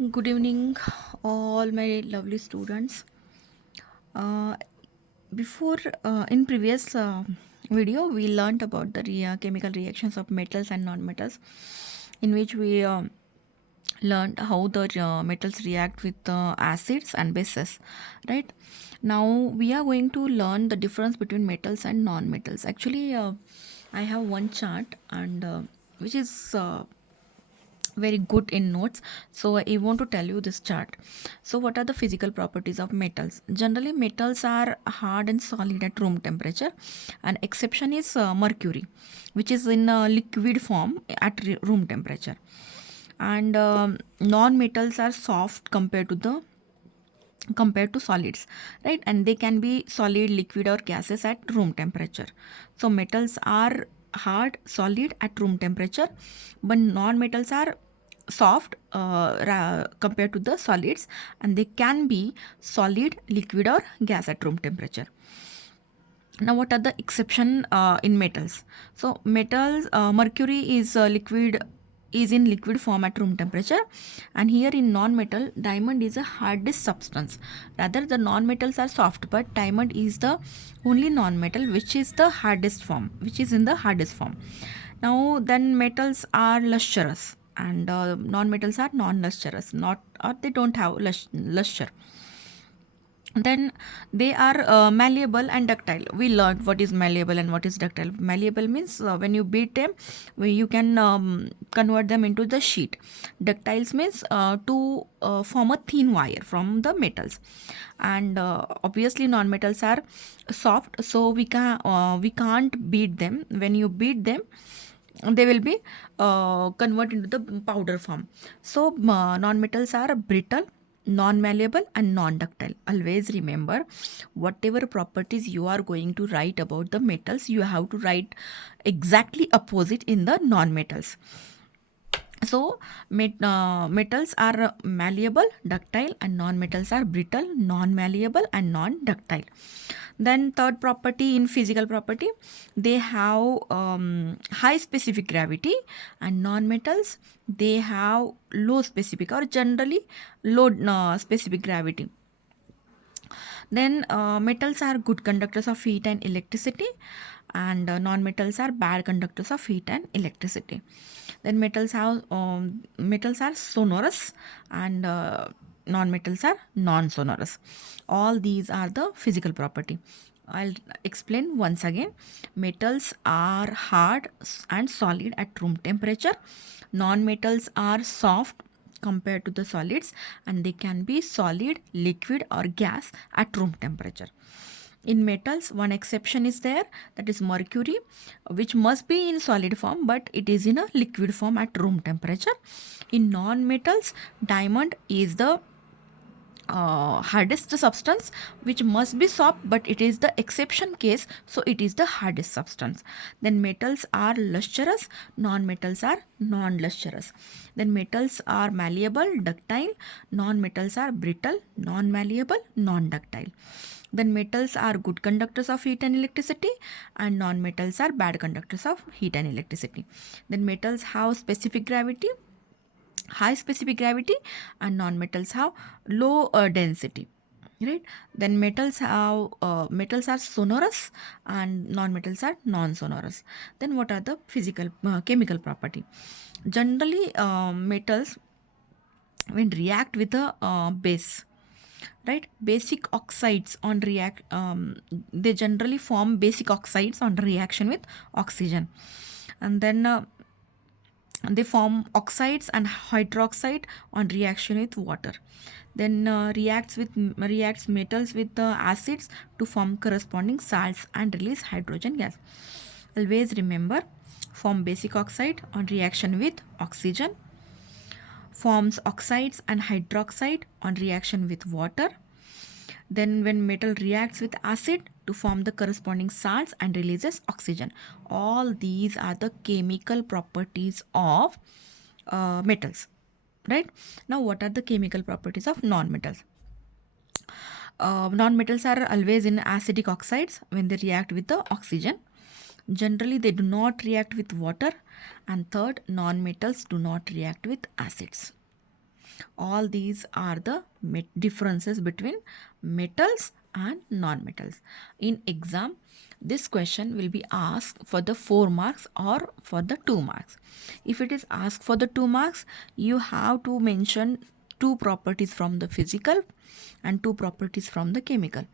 Good evening, all my lovely students. Uh, before in previous video, we learned about the chemical reactions of metals and non-metals, in which we learned how the metals react with acids and bases. Right now, we are going to learn the difference between metals and non-metals. Actually, I have one chart and which is very good in notes, so I want to tell you this chart. So what are the physical properties of metals? Generally, metals are hard and solid at room temperature. An exception is mercury, which is in liquid form at room temperature. And non-metals are soft compared to solids, right? And they can be solid, liquid, or gases at room temperature. So metals are hard, solid at room temperature, but non-metals are soft compared to the solids, and they can be solid, liquid, or gas at room temperature. Now, what are the exception in metals? So metals, mercury is in liquid form at room temperature, and here in non-metal, diamond is a hardest substance. Rather, the non-metals are soft, but diamond is the only non-metal which is the hardest form, which is in the hardest form. Now, then metals are lustrous, and non-metals are non-lustrous, not or they don't have luster. Then they are malleable and ductile. We learned what is malleable and what is ductile. Malleable means when you beat them, you can convert them into the sheet. Ductiles means to form a thin wire from the metals. And obviously non-metals are soft, so we can't beat them. When you beat them, they will be converted into the powder form. So non-metals are brittle, non-malleable, and non-ductile. Always remember, whatever properties you are going to write about the metals, you have to write exactly opposite in the non-metals. So metals are malleable, ductile, and non-metals are brittle, non-malleable, and non-ductile. Then third property in physical property, they have high specific gravity, and non-metals, they have low specific or generally low specific gravity. Then metals are good conductors of heat and electricity, and non-metals are bad conductors of heat and electricity. Then metals are sonorous, and non-metals are non-sonorous. All these are the physical property. I'll explain once again. Metals are hard and solid at room temperature. Non-metals are soft compared to the solids, and they can be solid, liquid, or gas at room temperature. In metals, one exception is there, that is mercury, which must be in solid form, but it is in a liquid form at room temperature. In non-metals, diamond is the hardest substance, which must be soft, but it is the exception case, so it is the hardest substance. Then metals are lustrous, non-metals are non-lustrous. Then metals are malleable, ductile, non-metals are brittle, non-malleable, non-ductile. Then metals are good conductors of heat and electricity, and non-metals are bad conductors of heat and electricity. Then metals have specific gravity, high specific gravity, and non-metals have low density, right? Then metals are sonorous, and non-metals are non-sonorous. Then what are the physical chemical property? Generally, metals, when react with a base, right, basic oxides on react they generally form basic oxides on reaction with oxygen, and then they form oxides and hydroxide on reaction with water. Then reacts metals with acids to form corresponding salts and release hydrogen gas. Always remember, form basic oxide on reaction with oxygen, forms oxides and hydroxide on reaction with water. Then when metal reacts with acid to form the corresponding salts and releases oxygen. All these are the chemical properties of metals, right? Now, what are the chemical properties of non-metals? Non-metals are always in acidic oxides when they react with the oxygen. Generally, they do not react with water. And third, non-metals do not react with acids. All these are the differences between metals and non-metals. In exam, this question will be asked for the 4 marks or for the 2 marks. If it is asked for the 2 marks, you have to mention two properties from the physical and two properties from the chemical.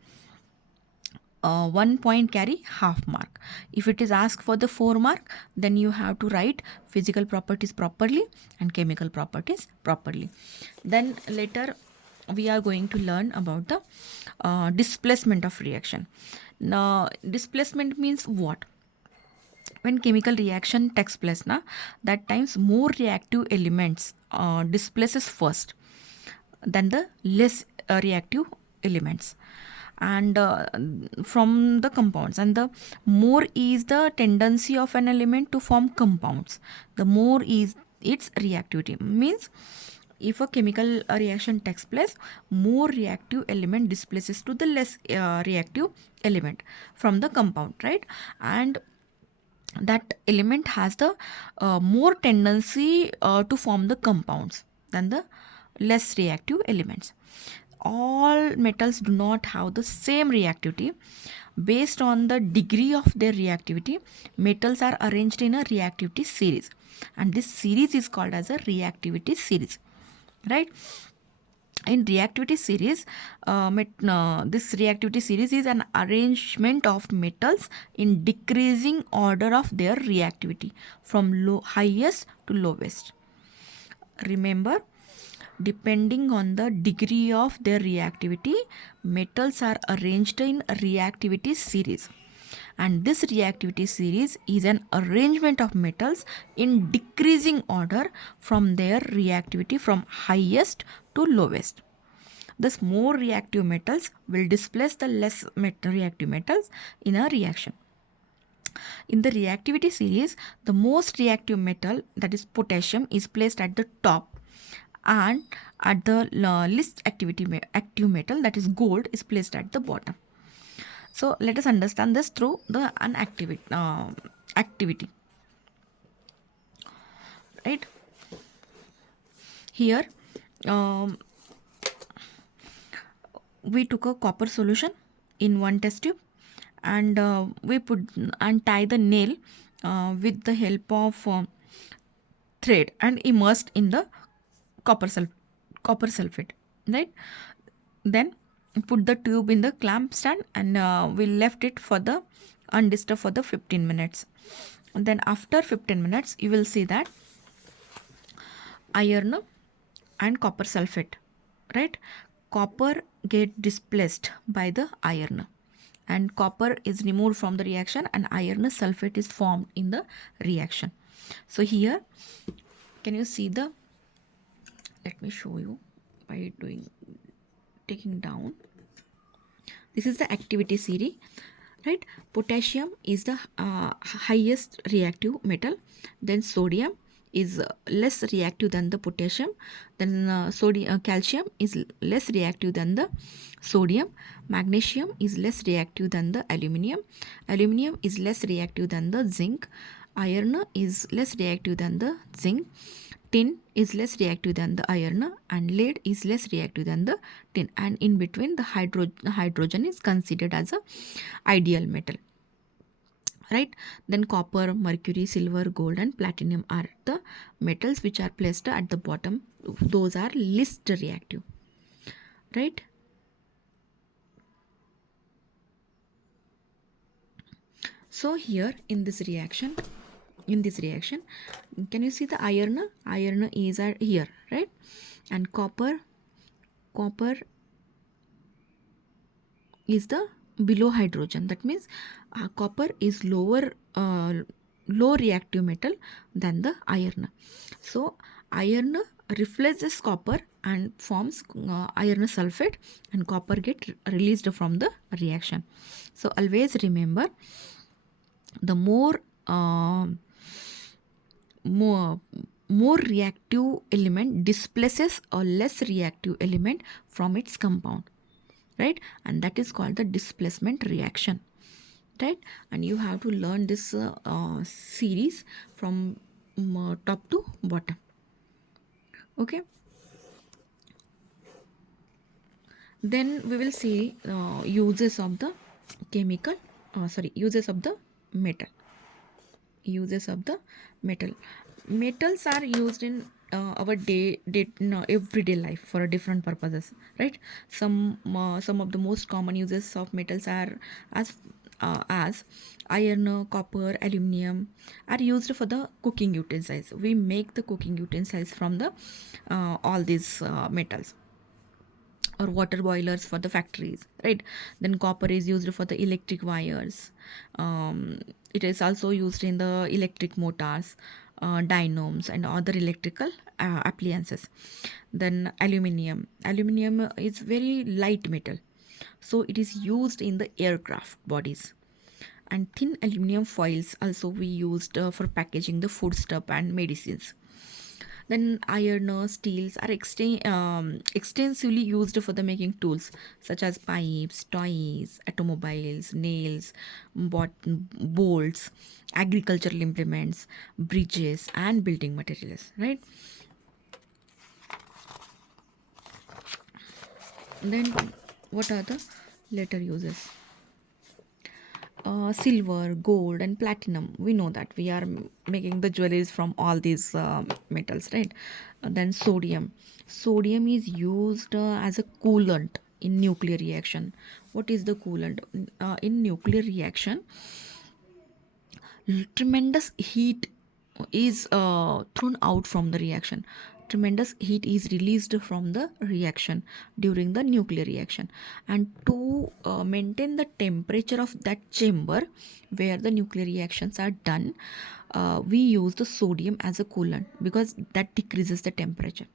1 point carry half mark. If it is asked for the 4 mark, then you have to write physical properties properly and chemical properties properly. Then later we are going to learn about the displacement of reaction. Now displacement means what? When chemical reaction takes place, that times more reactive elements displaces first than the less reactive elements, and from the compounds, and the more is the tendency of an element to form compounds, the more is its reactivity. Means if a chemical reaction takes place, more reactive element displaces to the less reactive element from the compound, right? And that element has the more tendency to form the compounds than the less reactive elements. All metals do not have the same reactivity. Based on the degree of their reactivity, metals are arranged in a reactivity series, and this series is called as a reactivity series, right? In reactivity series, this reactivity series is an arrangement of metals in decreasing order of their reactivity from highest to lowest. Remember, depending on the degree of their reactivity, metals are arranged in reactivity series, and this reactivity series is an arrangement of metals in decreasing order from their reactivity from highest to lowest. Thus, more reactive metals will displace the less reactive metals in a reaction. In the reactivity series, the most reactive metal, that is potassium, is placed at the top, and at the least active metal, that is gold, is placed at the bottom. So let us understand this through the activity, right? Here um, we took a copper solution in one test tube, and we put and tie the nail with the help of thread and immersed in the copper sulfate, right? Then put the tube in the clamp stand, and we left it for the undisturbed for the 15 minutes. And then after 15 minutes, you will see that iron and copper sulfate, right? Copper get displaced by the iron, and copper is removed from the reaction, and iron sulfate is formed in the reaction. So here, can you see the, let me show you by taking down. This is the activity series, right? Potassium is the highest reactive metal, then sodium is less reactive than the potassium, then calcium is less reactive than the sodium, magnesium is less reactive than the aluminium is less reactive than the zinc, iron is less reactive than the zinc, tin is less reactive than the iron, and lead is less reactive than the tin, and in between the hydrogen is considered as a ideal metal, right? Then copper, mercury, silver, gold, and platinum are the metals which are placed at the bottom. Those are least reactive, right? So here in this reaction, can you see the iron is here, right? And copper is the below hydrogen. That means copper is low reactive metal than the iron. So iron replaces copper and forms iron sulfate, and copper get released from the reaction. So always remember, the more reactive element displaces a less reactive element from its compound, right? And that is called the displacement reaction, right? And you have to learn this series from top to bottom, okay? Then we will see uses of the chemical, uses of the metal. Uses of the metal. Metals are used in our no, everyday life for different purposes, right? Some of the most common uses of metals are as as iron, copper, aluminum are used for the cooking utensils. We make the cooking utensils from the all these metals, or water boilers for the factories, right? Then copper is used for the electric wires. It is also used in the electric motors, dynamoes and other electrical appliances. Then aluminum is very light metal, so it is used in the aircraft bodies. And thin aluminum foils also we used for packaging the foodstuff and medicines. Then iron, steels are extensively used for the making tools such as pipes, toys, automobiles, nails, bolts, agricultural implements, bridges, and building materials. Right. Then what are the later uses? Silver, gold, and platinum. We know that we are making the jewelries from all these metals, right? Then sodium. Sodium is used as a coolant in nuclear reaction. What is the coolant? In nuclear reaction, tremendous heat is thrown out from the reaction. Tremendous heat is released from the reaction during the nuclear reaction, and to maintain the temperature of that chamber where the nuclear reactions are done, we use the sodium as a coolant because that decreases the temperature,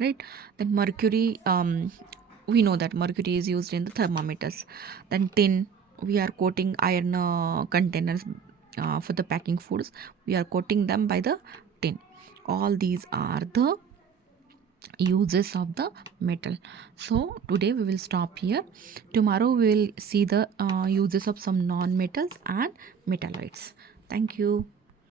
right? Then mercury, we know that mercury is used in the thermometers. Then tin, we are coating iron containers for the packing foods, we are coating them by the tin. All these are the uses of the metal. So today we will stop here. Tomorrow we will see the uses of some non metals and metalloids. Thank you.